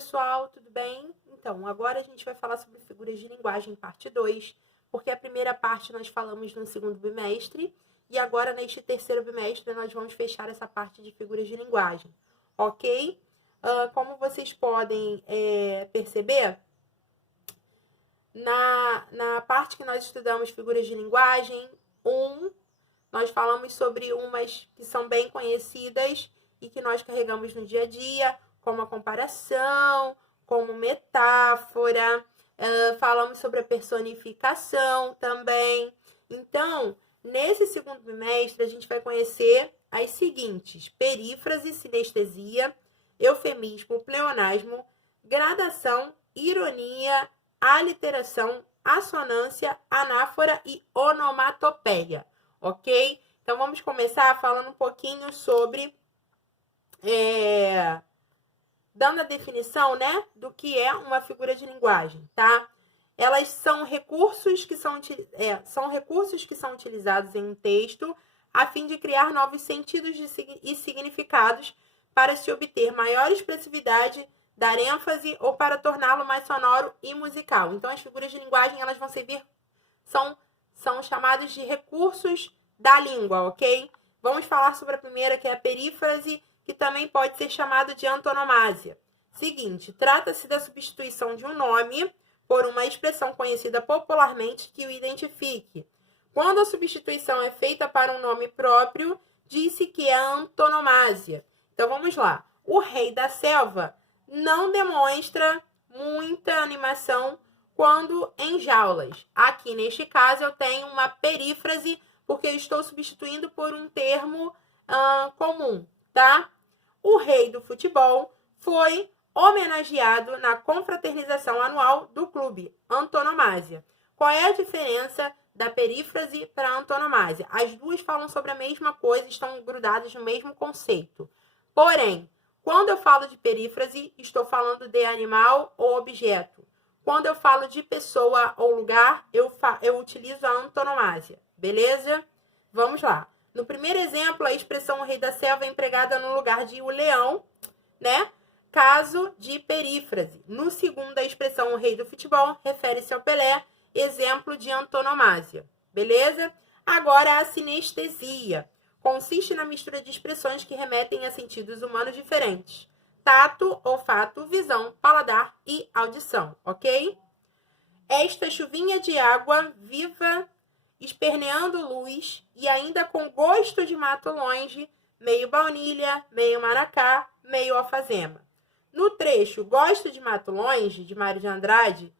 pessoal, tudo bem? Então, agora a gente vai falar sobre figuras de linguagem, parte 2, porque a primeira parte nós falamos no segundo bimestre, e agora neste terceiro bimestre nós vamos fechar essa parte de figuras de linguagem, ok? Como vocês podem perceber, na parte que nós estudamos figuras de linguagem 1, nós falamos sobre umas que são bem conhecidas e que nós carregamos no dia a dia, como a comparação, como metáfora, falamos sobre a personificação também. Então, nesse segundo bimestre, a gente vai conhecer as seguintes: perífrase, sinestesia, eufemismo, pleonasmo, gradação, ironia, aliteração, assonância, anáfora e onomatopeia, ok? Então, vamos começar falando um pouquinho sobre... dando a definição, né, do que é uma figura de linguagem, tá? Elas são recursos que são utilizados em um texto a fim de criar novos sentidos e significados para se obter maior expressividade, dar ênfase ou para torná-lo mais sonoro e musical. Então, as figuras de linguagem, elas vão servir, são chamadas de recursos da língua, ok? Vamos falar sobre a primeira, que é a perífrase, que também pode ser chamado de antonomásia. Seguinte, trata-se da substituição de um nome por uma expressão conhecida popularmente que o identifique. Quando a substituição é feita para um nome próprio, diz-se que é antonomásia. Então, vamos lá. O rei da selva não demonstra muita animação quando em jaulas. Aqui, neste caso, eu tenho uma perífrase, porque eu estou substituindo por um termo comum, tá? O rei do futebol foi homenageado na confraternização anual do clube, antonomásia. Qual é a diferença da perífrase para a antonomásia? As duas falam sobre a mesma coisa, estão grudadas no mesmo conceito. Porém, quando eu falo de perífrase, estou falando de animal ou objeto. Quando eu falo de pessoa ou lugar, eu utilizo a antonomásia, beleza? Vamos lá. No primeiro exemplo, a expressão rei da selva é empregada no lugar de o leão, né? Caso de perífrase. No segundo, a expressão o rei do futebol refere-se ao Pelé, exemplo de antonomásia, beleza? Agora, a sinestesia consiste na mistura de expressões que remetem a sentidos humanos diferentes: tato, olfato, visão, paladar e audição, ok? Esta chuvinha de água viva, esperneando luz e ainda com gosto de mato longe, meio baunilha, meio maracá, meio alfazema. No trecho Gosto de Mato Longe, de Mário de Andrade,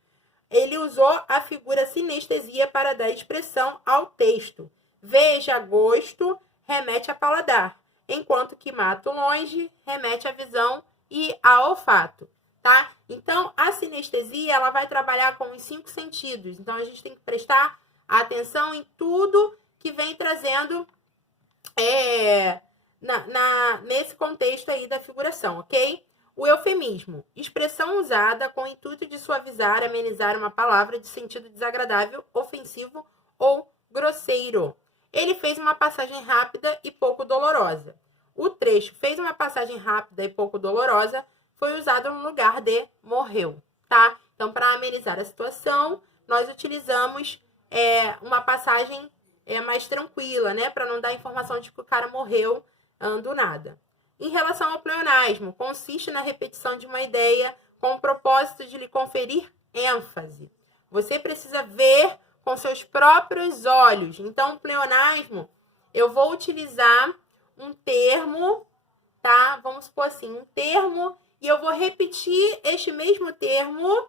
ele usou a figura sinestesia para dar expressão ao texto. Veja, gosto remete a paladar, enquanto que mato longe remete à visão e ao olfato, tá? Então, a sinestesia, ela vai trabalhar com os 5 sentidos. Então, a gente tem que prestar atenção em tudo que vem trazendo nesse contexto aí da figuração, ok? O eufemismo, expressão usada com o intuito de suavizar, amenizar uma palavra de sentido desagradável, ofensivo ou grosseiro. Ele fez uma passagem rápida e pouco dolorosa. O trecho fez uma passagem rápida e pouco dolorosa foi usado no lugar de morreu, tá? Então, para amenizar a situação, nós utilizamos uma passagem mais tranquila, né? Para não dar informação de que o cara morreu do nada. Em relação ao pleonasmo, consiste na repetição de uma ideia com o propósito de lhe conferir ênfase. Você precisa ver com seus próprios olhos. Então, o pleonasmo, eu vou utilizar um termo, tá? Vamos supor assim, um termo, e eu vou repetir este mesmo termo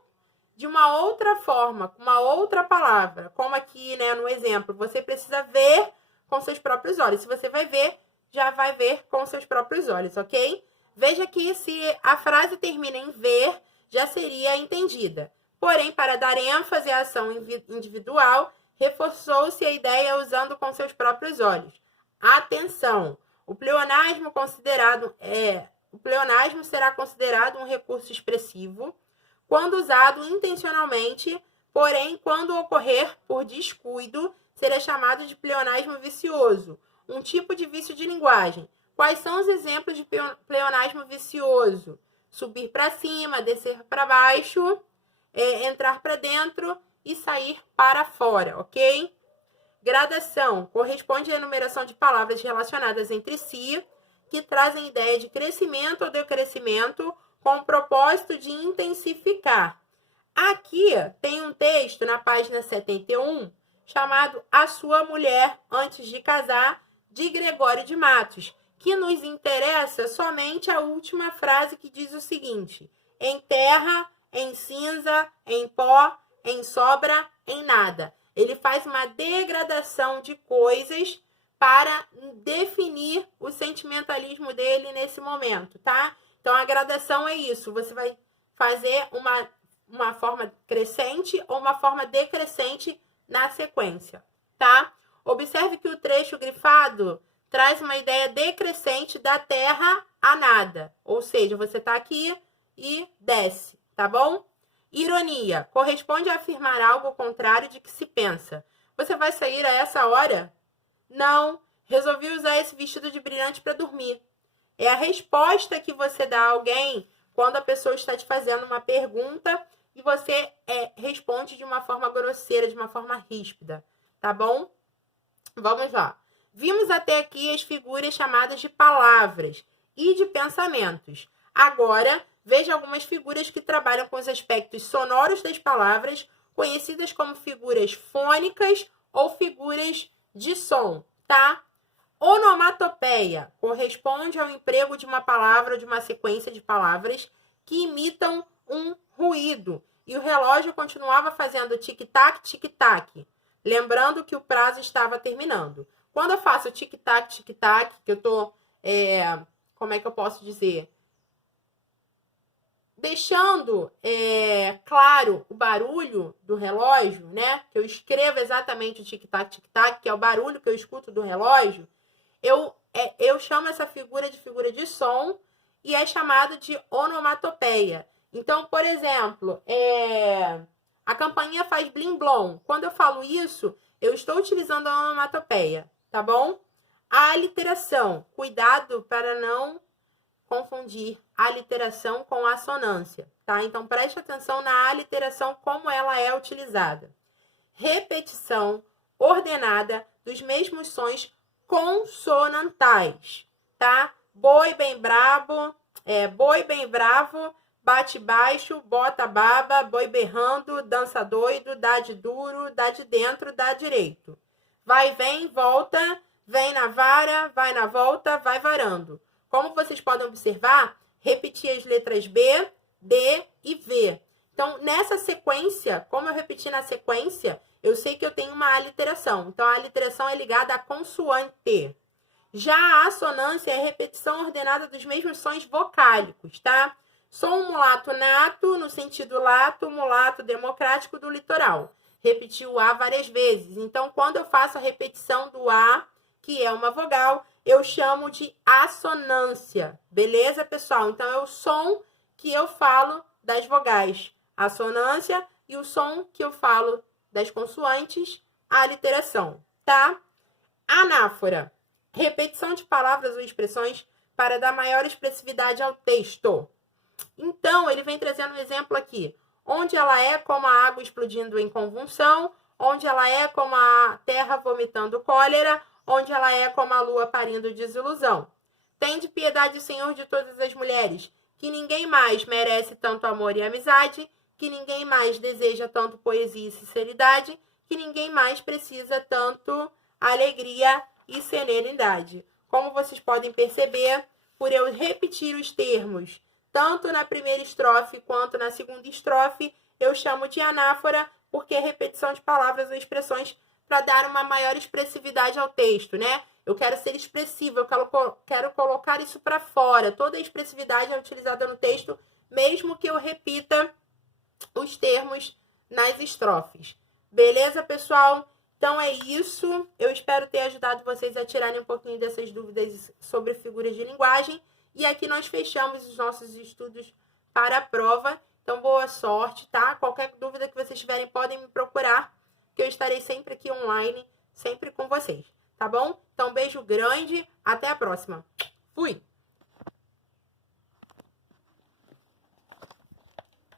de uma outra forma, com uma outra palavra. Como aqui, né, no exemplo, você precisa ver com seus próprios olhos. Se você vai ver, já vai ver com seus próprios olhos, ok? Veja que se a frase termina em ver, já seria entendida. Porém, para dar ênfase à ação individual, reforçou-se a ideia usando com seus próprios olhos. Atenção! O pleonasmo será considerado um recurso expressivo quando usado intencionalmente, porém, quando ocorrer por descuido, será chamado de pleonasmo vicioso, um tipo de vício de linguagem. Quais são os exemplos de pleonasmo vicioso? subir para cima, descer para baixo, entrar para dentro e sair para fora, ok? Gradação corresponde à enumeração de palavras relacionadas entre si, que trazem ideia de crescimento ou decrescimento com o propósito de intensificar. Aqui tem um texto na página 71, chamado A Sua Mulher Antes de Casar, de Gregório de Matos, que nos interessa somente a última frase que diz o seguinte: em terra, em cinza, em pó, em sobra, em nada. Ele faz uma degradação de coisas para definir o sentimentalismo dele nesse momento, tá? Então, a gradação é isso. Você vai fazer uma forma crescente ou uma forma decrescente na sequência, tá? Observe que o trecho grifado traz uma ideia decrescente da terra a nada. Ou seja, você está aqui e desce, tá bom? Ironia corresponde a afirmar algo contrário de que se pensa. Você vai sair a essa hora? Não, resolvi usar esse vestido de brilhante para dormir. É a resposta que você dá a alguém quando a pessoa está te fazendo uma pergunta e você responde de uma forma grosseira, de uma forma ríspida, tá bom? Vamos lá. Vimos até aqui as figuras chamadas de palavras e de pensamentos. Agora, veja algumas figuras que trabalham com os aspectos sonoros das palavras, conhecidas como figuras fônicas ou figuras de som, tá? Onomatopeia corresponde ao emprego de uma palavra ou de uma sequência de palavras que imitam um ruído. E o relógio continuava fazendo tic-tac, tic-tac, lembrando que o prazo estava terminando. Quando eu faço tic-tac, tic-tac, que eu tô, como é que eu posso dizer? Deixando claro o barulho do relógio, né? Que eu escrevo exatamente o tic-tac, tic-tac, que é o barulho que eu escuto do relógio. Eu chamo essa figura de som e é chamado de onomatopeia. Então, por exemplo, a campainha faz blim-blom. Quando eu falo isso, eu estou utilizando a onomatopeia, tá bom? A aliteração. Cuidado para não confundir a aliteração com a assonância, tá? Então, preste atenção na aliteração, como ela é utilizada. Repetição ordenada dos mesmos sons consonantais, tá? Boi bem brabo, boi bem bravo, bate baixo, bota baba, boi berrando, dança doido, dá de duro, dá de dentro, dá direito. Vai, vem, volta, vem na vara, vai na volta, vai varando. Como vocês podem observar, repetir as letras B, D e V. Então, nessa sequência, como eu repeti na sequência, eu sei que eu tenho uma aliteração. Então, a aliteração é ligada à consoante. Já a assonância é a repetição ordenada dos mesmos sons vocálicos, tá? Sou um mulato nato, no sentido lato, mulato democrático do litoral. Repeti o A várias vezes. Então, quando eu faço a repetição do A, que é uma vogal, eu chamo de assonância. Beleza, pessoal? Então, é o som que eu falo das vogais, a assonância, e o som que eu falo das consoantes, a aliteração, tá? Anáfora. Repetição de palavras ou expressões para dar maior expressividade ao texto. Então, ele vem trazendo um exemplo aqui. Onde ela é como a água explodindo em convulsão, onde ela é como a terra vomitando cólera, onde ela é como a lua parindo desilusão. Tende piedade, Senhor, de todas as mulheres, que ninguém mais merece tanto amor e amizade, que ninguém mais deseja tanto poesia e sinceridade, que ninguém mais precisa tanto alegria e serenidade. Como vocês podem perceber, por eu repetir os termos, tanto na primeira estrofe quanto na segunda estrofe, eu chamo de anáfora, porque é repetição de palavras ou expressões para dar uma maior expressividade ao texto, né? Eu quero ser expressiva, eu quero colocar isso para fora. Toda a expressividade é utilizada no texto, mesmo que eu repita os termos nas estrofes. Beleza, pessoal? Então é isso. Eu espero ter ajudado vocês a tirarem um pouquinho dessas dúvidas sobre figuras de linguagem. E aqui nós fechamos os nossos estudos para a prova. Então, boa sorte, tá? Qualquer dúvida que vocês tiverem, podem me procurar, que eu estarei sempre aqui online, sempre com vocês, tá bom? Então, beijo grande, até a próxima. Fui!